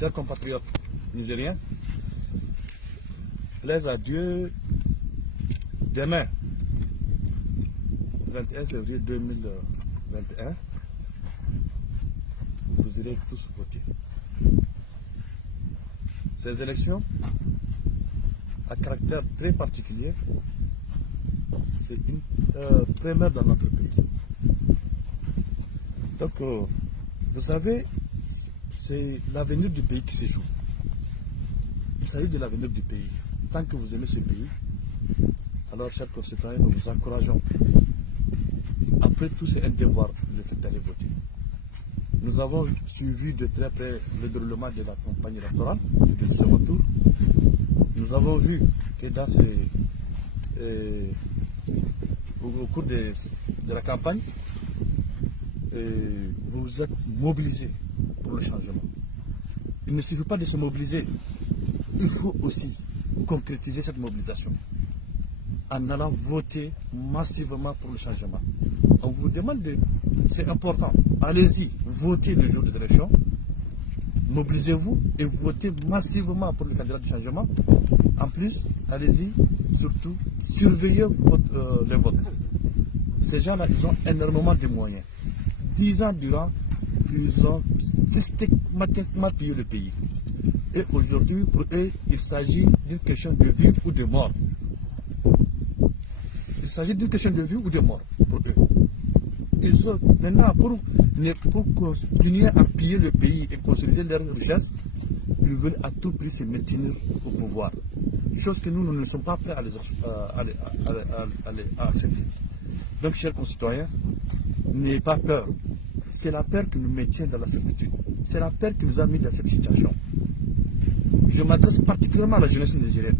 chers compatriotes nigériens, plaise à Dieu, demain, 21 février 2021, vous irez tous voter. Ces élections, à caractère très particulier, c'est une première dans notre pays. Donc, vous savez, c'est l'avenir du pays qui se joue. Il s'agit de l'avenir du pays. Tant que vous aimez ce pays, alors, chers concitoyens, nous vous encourageons. Après tout, c'est un devoir le fait d'aller voter. Nous avons suivi de très près le déroulement de la campagne électorale, du deuxième tour. Nous avons vu que dans au cours de la campagne, vous vous êtes mobilisés pour le changement. Il ne suffit pas de se mobiliser, il faut aussi concrétiser cette mobilisation en allant voter massivement pour le changement. On vous demande, c'est important, allez-y, votez le jour des élections, mobilisez-vous et votez massivement pour le candidat du changement. En plus, allez-y, surtout, surveillez les votes. Ces gens-là, ils ont énormément de moyens. 10 ans durant, ils ont systématiquement pillé le pays. Et aujourd'hui, pour eux, il s'agit d'une question de vie ou de mort. Il s'agit d'une question de vie ou de mort pour eux. Ils ont, maintenant, pour continuer à piller le pays et consolider leurs richesses, ils veulent à tout prix se maintenir au pouvoir. Chose que nous ne sommes pas prêts à accepter. Donc, chers concitoyens, n'ayez pas peur. C'est la peur qui nous maintient dans la servitude. C'est la peur qui nous a mis dans cette situation. Je m'adresse particulièrement à la jeunesse nigérienne,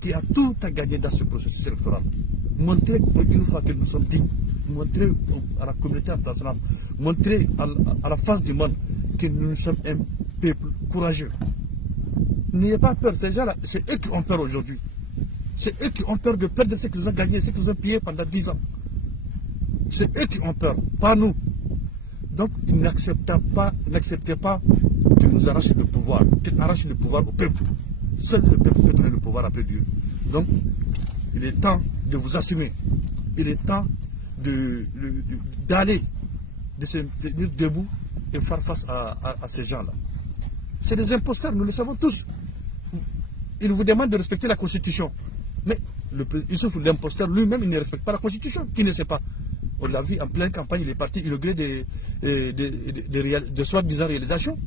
qui a tout à gagner dans ce processus électoral. Montrer pour une fois que nous sommes dignes, montrer à la communauté internationale, montrer à la face du monde que nous sommes un peuple courageux. N'ayez pas peur, ces gens-là, c'est eux qui ont peur aujourd'hui. C'est eux qui ont peur de perdre ce qu'ils ont gagné, ce qu'ils ont pillé pendant 10 ans. C'est eux qui ont peur, pas nous. Donc, n'acceptez pas qu'ils nous arrachent le pouvoir, qu'ils arrachent le pouvoir au peuple. Seul le peuple peut donner le pouvoir après Dieu. Donc, il est temps de vous assumer. Il est temps d'aller, de se tenir debout et faire face à ces gens-là. C'est des imposteurs, nous le savons tous. Ils vous demandent de respecter la Constitution. Mais l'imposteur lui-même, il ne respecte pas la Constitution. Qui ne sait pas? On l'a vu en pleine campagne, il est parti inaugurer de soi-disant réalisations.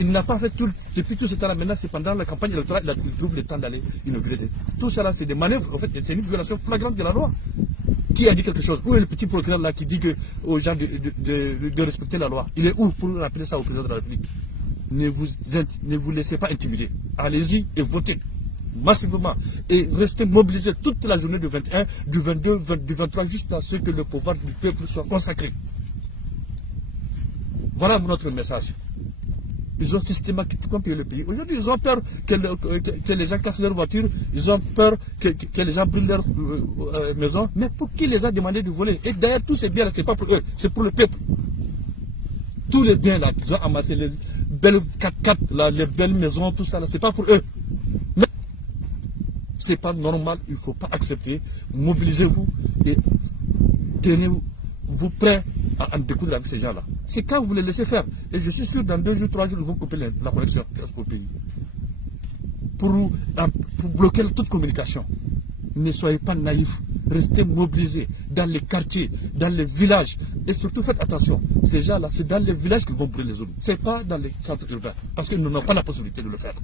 Il n'a pas fait tout, depuis tout ce temps-là. Maintenant, c'est pendant la campagne électorale, il trouve le temps d'aller inaugurer. Tout ça là, c'est des manœuvres. En fait, c'est une violation flagrante de la loi. Qui a dit quelque chose? Où est le petit procureur là qui dit aux gens de respecter la loi? Il est où pour rappeler ça au président de la République? Ne vous laissez pas intimider. Allez-y et votez massivement. Et restez mobilisés toute la journée du 21, du 22, du 23, jusqu'à ce que le pouvoir du peuple soit consacré. Voilà notre message. Ils ont systématiquement pillé le pays. Aujourd'hui, ils ont peur que les gens cassent leurs voitures. Ils ont peur que les gens brûlent leurs maisons. Mais pour qui les a demandé de voler? Et d'ailleurs, tous ces biens-là, ce n'est pas pour eux, c'est pour le peuple. Tous les biens-là qu'ils ont amassés, les belles 4x4, là, les belles maisons, tout ça, ce n'est pas pour eux. Mais ce n'est pas normal, il ne faut pas accepter. Mobilisez-vous et tenez-vous prêts à en découdre avec ces gens-là. C'est quand vous les laissez faire. Et je suis sûr, dans 2 jours, 3 jours, ils vont couper la connexion au pays. Pour bloquer toute communication. Ne soyez pas naïfs. Restez mobilisés dans les quartiers, dans les villages. Et surtout, faites attention. Ces gens-là, c'est dans les villages qu'ils vont brûler les zones. Ce n'est pas dans les centres urbains. Parce qu'ils n'ont pas la possibilité de le faire.